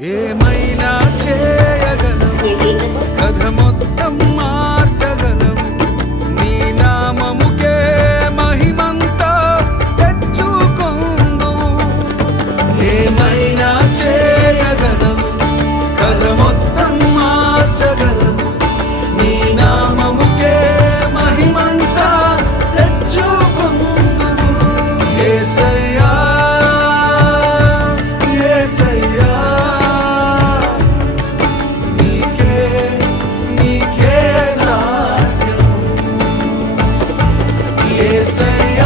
ఏమైనా చే say